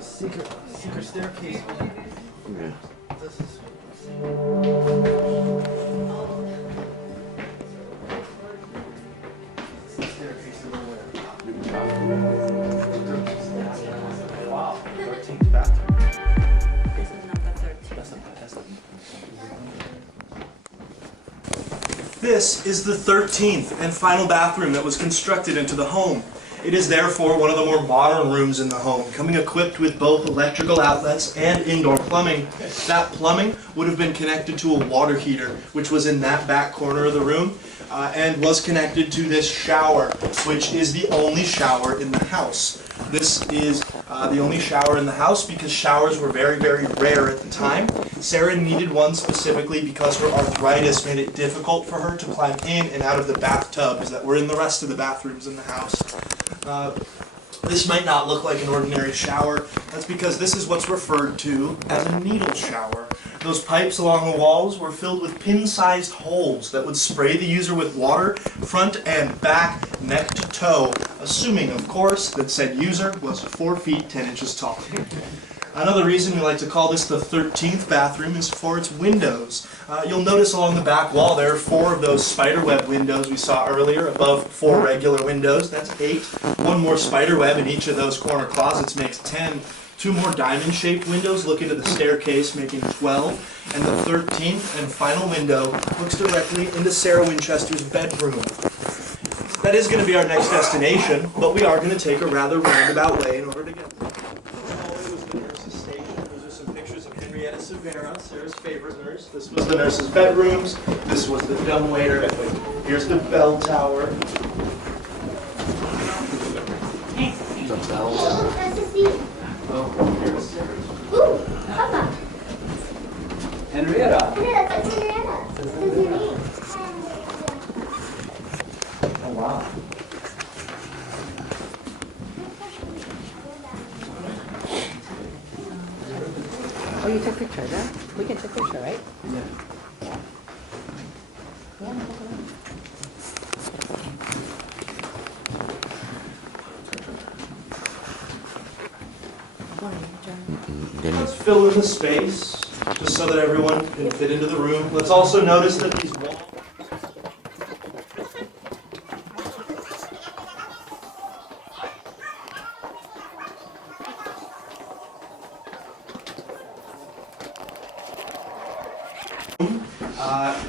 secret staircase. Yeah. This is staircase to nowhere. Wow, 13th bathroom. This is number 13. That's This is the 13th and final bathroom that was constructed into the home. It is therefore one of the more modern rooms in the home, coming equipped with both electrical outlets and indoor plumbing. That plumbing would have been connected to a water heater, which was in that back corner of the room, and was connected to this shower, which is the only shower in the house. This is the only shower in the house because showers were very, very rare at the time. Sarah needed one specifically because her arthritis made it difficult for her to climb in and out of the bathtubs that were in the rest of the bathrooms in the house. This might not look like an ordinary shower. That's because this is what's referred to as a needle shower. Those pipes along the walls were filled with pin-sized holes that would spray the user with water front and back, neck to toe, assuming, of course, that said user was 4 feet 10 inches tall. Another reason we like to call this the 13th bathroom is for its windows. You'll notice along the back wall there are 4 of those spiderweb windows we saw earlier, above 4 regular windows. That's 8. 1 more spiderweb in each of those corner closets makes 10. 2 more diamond-shaped windows look into the staircase, making 12. And the 13th and final window looks directly into Sarah Winchester's bedroom. That is going to be our next destination, but we are going to take a rather roundabout way in order to get there. Severa, Sarah's favorite nurse. This was the nurse's bedrooms. This was the dumbwaiter. Here's the bell tower. The bell. Oh, here's Sarah's. Ooh, Papa. Henrietta. Henrietta, that's Henrietta. That's your name. Oh, wow. Oh, you took pictures, huh? We can take picture, right? Yeah. Let's fill in the space, just so that everyone can fit into the room. Let's also notice that these walls...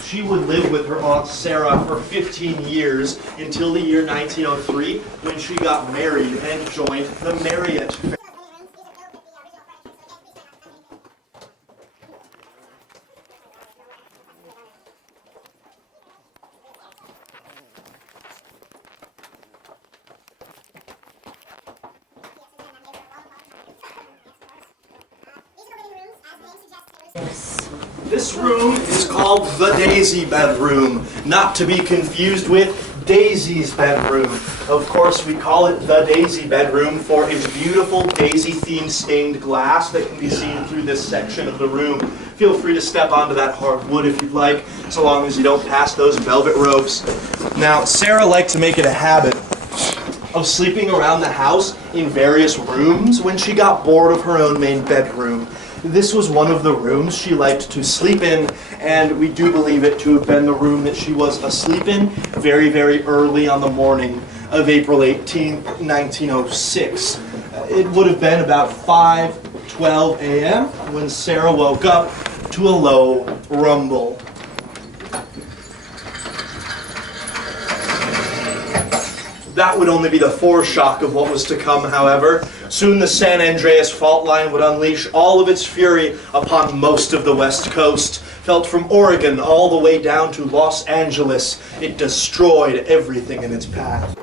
She would live with her Aunt Sarah for 15 years until the year 1903 when she got married and joined the Marriott family. This room is called the Daisy bedroom, not to be confused with Daisy's bedroom. Of course, we call it the Daisy bedroom for its beautiful daisy-themed stained glass that can be seen through this section of the room. Feel free to step onto that hard wood if you'd like, so long as you don't pass those velvet ropes. Now, Sarah liked to make it a habit of sleeping around the house in various rooms when she got bored of her own main bedroom. This was one of the rooms she liked to sleep in, and we do believe it to have been the room that she was asleep in very, very early on the morning of April 18, 1906. It would have been about 5:12 a.m. when Sarah woke up to a low rumble. That would only be the foreshock of what was to come, however. Soon the San Andreas fault line would unleash all of its fury upon most of the West Coast. Felt from Oregon all the way down to Los Angeles, it destroyed everything in its path.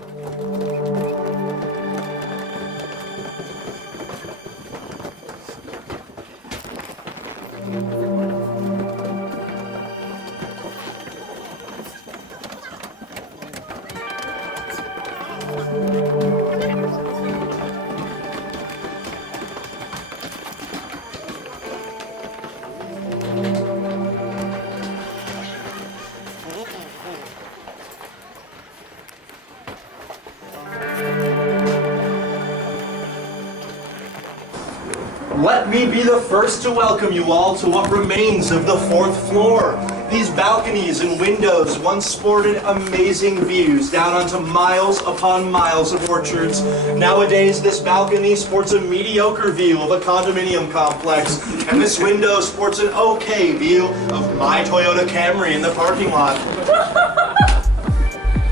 Let me be the first to welcome you all to what remains of the 4th floor. These balconies and windows once sported amazing views down onto miles upon miles of orchards. Nowadays, this balcony sports a mediocre view of a condominium complex, and this window sports an okay view of my Toyota Camry in the parking lot.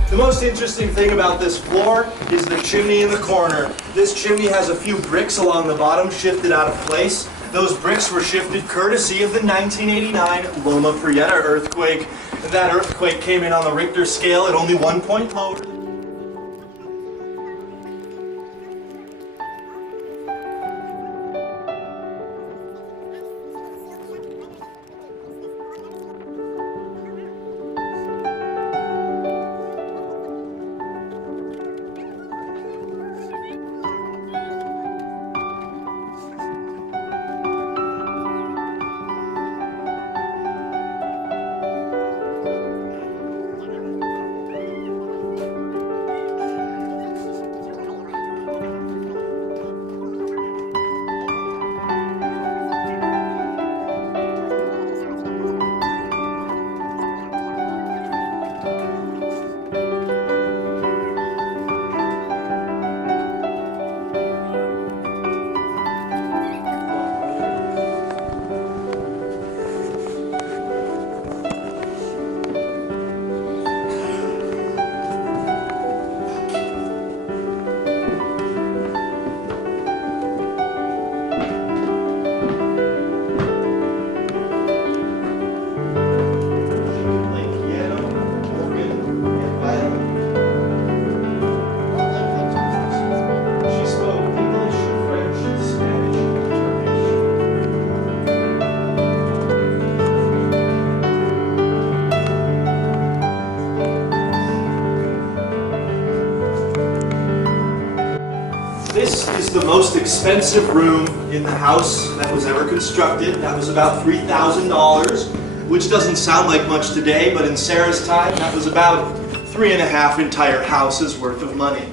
The most interesting thing about this floor is the chimney in the corner. This chimney has a few bricks along the bottom shifted out of place. Those bricks were shifted courtesy of the 1989 Loma Prieta earthquake. That earthquake came in on the Richter scale at only 1 point lower. This is the most expensive room in the house that was ever constructed. That was about $3,000, which doesn't sound like much today, but in Sarah's time, that was about 3.5 entire houses worth of money.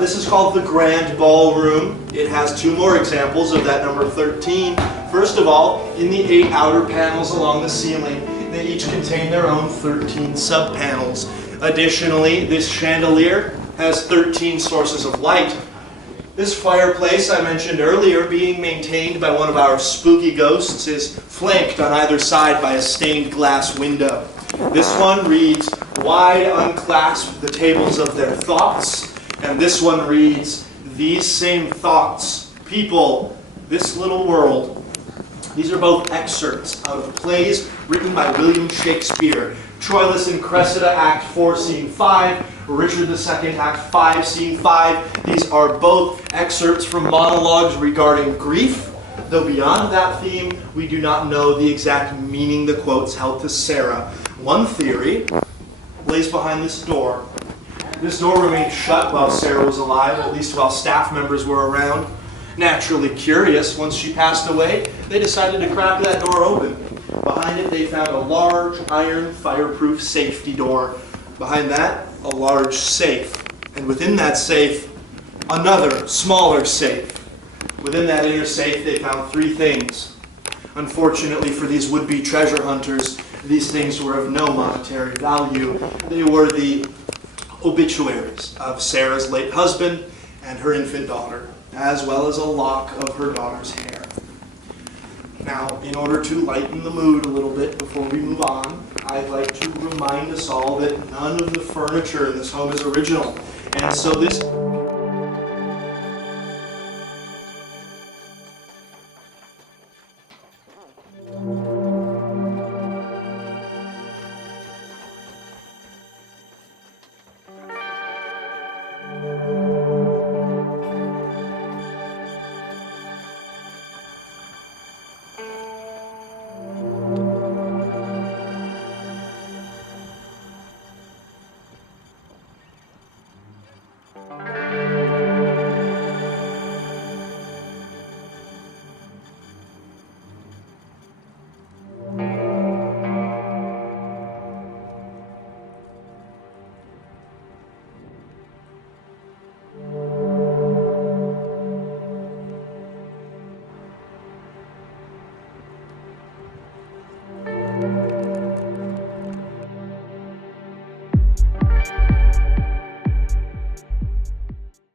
This is called the Grand Ballroom. It has 2 more examples of that number 13. First of all, in the 8 outer panels along the ceiling, they each contain their own 13 sub-panels. Additionally, this chandelier has 13 sources of light. This fireplace I mentioned earlier, being maintained by one of our spooky ghosts, is flanked on either side by a stained glass window. This one reads, "Wide unclasp the tables of their thoughts," and this one reads, "These same thoughts, people, this little world." These are both excerpts out of plays written by William Shakespeare. Troilus and Cressida, Act 4, Scene 5, Richard II, Act 5, Scene 5. These are both excerpts from monologues regarding grief, though beyond that theme, we do not know the exact meaning the quotes held to Sarah. One theory lays behind this door. This door remained shut while Sarah was alive, at least while staff members were around. Naturally curious, once she passed away, they decided to crack that door open. Behind it, they found a large iron fireproof safety door. Behind that, a large safe. And within that safe, another smaller safe. Within that inner safe, they found 3 things. Unfortunately for these would-be treasure hunters, these things were of no monetary value. They were the obituaries of Sarah's late husband and her infant daughter, as well as a lock of her daughter's hair. Now, in order to lighten the mood a little bit before we move on, I'd like to remind us all that none of the furniture in this home is original. And so this